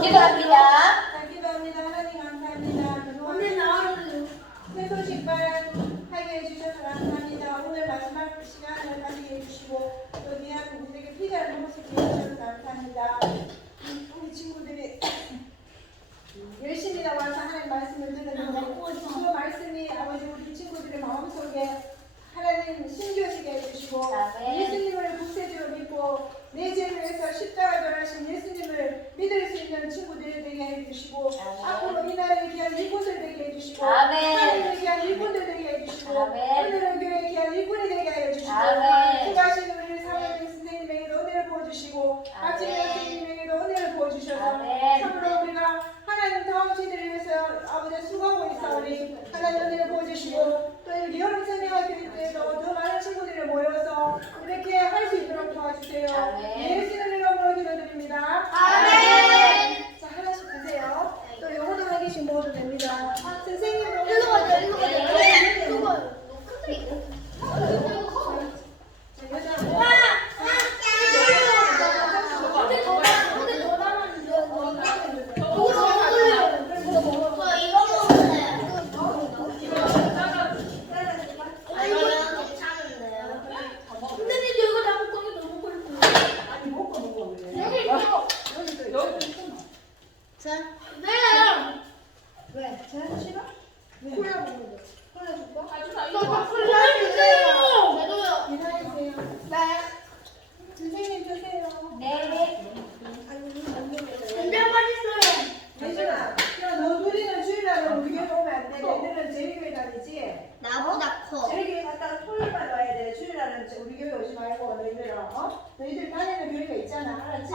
기도합니다. 자, 기도합니다. 하나님 감사합니다. 그동안 언니 나와주세요. 새 소식반 하게 해주셔서 감사합니다. 오늘 마지막 시간을 가지게 해주시고 또 귀한 우리에게 피자를 먹을 수 있게 해주셔서 감사합니다. 우리 친구들이 열심히 나와서 하나님 말씀을 듣는데 그 말씀이 아버지 우리 친구들의 마음속에 하나님 신기하시게 해주시고 아멘. 예수님을 구세주로 믿고 내 죄를 위해서 십자가 돌아신 예수님을 믿을 수 있는 친구들이 되게 해주시고 아멘. 앞으로 이 나라를 위한 일꾼들 되게 해주시고 아멘. 하나님을 위한 일꾼들 되게 해주시고 아멘. 오늘은 교회에 귀한 일꾼이 되게 해주시고 아멘. 수고하신 우리 사모님 선생님에게도 은혜를 부어주시고 아멘. 박진영 선생님에게도 은혜를 부어주셔서 아멘. 참으로 우리가 하나님 다음 시대를 위해서 아버지 수고하고 있사오니 하나님 은혜를 부어주시고 또 이렇게 여름생명학교 때에도 더 많은 친구들이 모여서 이렇게 할 수 있도록 도와주세요. 아멘. 예수님의 이름으로 기도드립니다. 아멘. 자 하나씩 드세요. 또 영어도 하기씩 먹어도 됩니다. 선생님도 일로 가자, 일로 가자. 일로 가요. 자, 여자 근데 더 남았는데. 저 이거 먹을래요. 괜찮은데요. 선생님 이거 다 먹고 너무 꿀꿀. 아니 먹고 먹어 그래. 자, 네. 왜? 쟤는 싫어? 왜? 콜라 먹는데. 콜라 줄까? 저 콜라 주세요. 저도요. 기다리세요. 네. 선생님 드세요. 네. 진짜 맛있어요. 예준아, 너 둘이는 주일날은 우리 교회 오면 안 돼. 너희들은 제일교회 다니지? 나보다 커. 제일교회 갔다가 토요일만 와야 돼. 주일날은 우리 교회 오지 말고 너희들은 너희들 다니는 교회가 있잖아. 알았지?